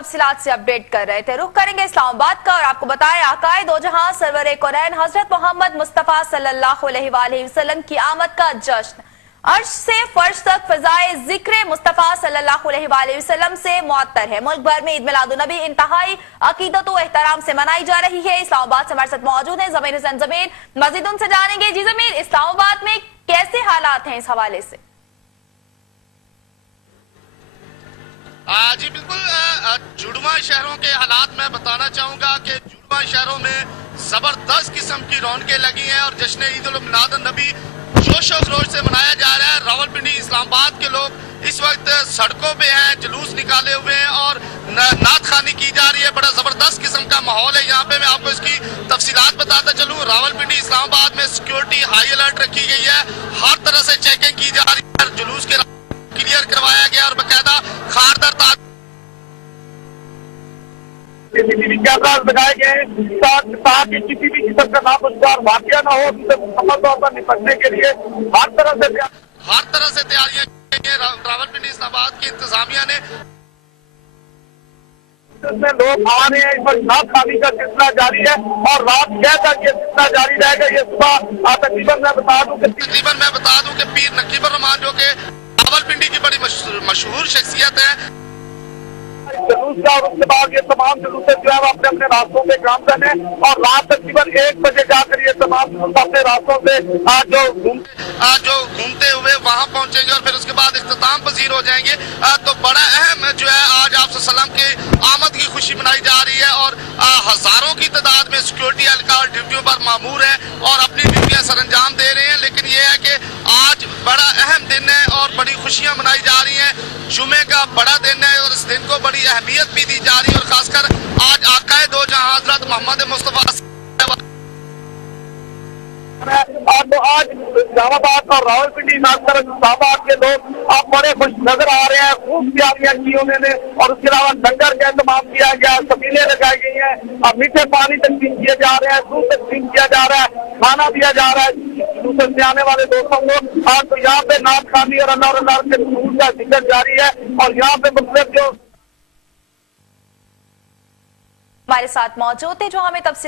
तफसीलात से अपडेट कर रहे थे। रुख करेंगे इस्लामाबाद का और आपको बताएं आकाए दो जहां सरवरे कुरैन हजरत मोहम्मद मुस्तफ़ा सल्लल्लाहु अलैहि वसल्लम की आमद का जश्न अर्श से फर्श तक फजाए जिक्र मुस्तफ़ा सल्लल्लाहु अलैहि वसल्लम से मुअत्तर है। मुल्क भर में ईद मिलादुन्नबी इंतहाई अकीदत व एहतराम से मनाई जा रही है। इस्लामाबाद से हमारे साथ मौजूद है ज़मीर हुसैन ज़मीर, मज़ीद उनसे जानेंगे। जी ज़मीर, इस्लामाबाद में कैसे हालात हैं इस हवाले से? जी बिल्कुल, जुड़वा शहरों के हालात मैं बताना चाहूंगा कि जुड़वा शहरों में जबरदस्त किस्म की रौनकें लगी हैं और जश्न ईद उल मिलाद नबी जोश और खरोश से मनाया जा रहा है। रावलपिंडी इस्लामाबाद के लोग इस वक्त सड़कों पे हैं, जुलूस निकाले हुए हैं और नात खानी की जा रही है। बड़ा जबरदस्त किस्म का माहौल है यहाँ पे। मैं आपको इसकी तफसीलात बताता चलूँ। रावलपिंडी इस्लामाबाद में सिक्योरिटी हाई अलर्ट रखी गई है, हर तरह से चेकिंग की जा रही है। जुलूस के क्लियर करवाया गया और बाकायदा खारदार लगाए गए ताकि किसी भी किस्म का नामुश्वार वाकया न हो, उससे मुकम्मल तौर पर निपटने के लिए हर तरह से तैयारियां की गई। रावलपिंडी इस्लामाबाद की इंतजामिया ने लोग आ रहे हैं, इस पर नात खानी का सिलसिला जारी है और रात 6 तक ये सिलसिला जारी रहेगा। ये सुबह तकरीबन मैं बता दूं कि पीर नकीबर रहमान जो कि रावलपिंडी की बड़ी मशहूर शख्सियत है, जुलूस का और उसके बाद ये तमाम जुलूस जो है वो अपने अपने रास्तों पे गामजन है और रात तकरीबन 1 बजे जाकर ये तमाम जुलूस अपने रास्तों से जो घूमते हुए वहां पहुंचेंगे और फिर उसके बाद इख्तिताम पजीर हो जाएंगे। तो बड़ा अहम जो है आज आप सल्लम के आमद की खुशी मनाई जा रही है और हजारों की तादाद में सिक्योरिटी एहलकार ड्यूटियों पर मामूर है और अपनी ड्यूटियां सरअंजाम दे रहे हैं। लेकिन ये है कि आज बड़ा अहम दिन है और बड़ी खुशियां मनाई जा रही हैं। जुमे का बड़ा दिन है और इस दिन को बड़ी अहमियत भी दी जा रही है और खासकर आज आकाए दो जहां हजरत मोहम्मद मुस्तफ़ा और तो आज इस्लामाबाद और रावलपिंडी इस्लामाबाद के लोग अब बड़े खुश नजर आ रहे हैं। खूब तैयारियां की उन्होंने और उसके अलावा लंगर का इंतजाम किया गया, सबीलें लगाई गई हैं, अब मीठे पानी तकसीम किए जा रहे हैं, दूध तकसीम किया जा रहा है, खाना दिया जा रहा है जुलूस में आने वाले दोस्तों को। आज तो यहाँ पे नात खानी और अल्लाह के रसूल का जिक्र जारी है और यहाँ पे मुख्तलिफ जो हमारे साथ मौजूद थे जो हमें तफसील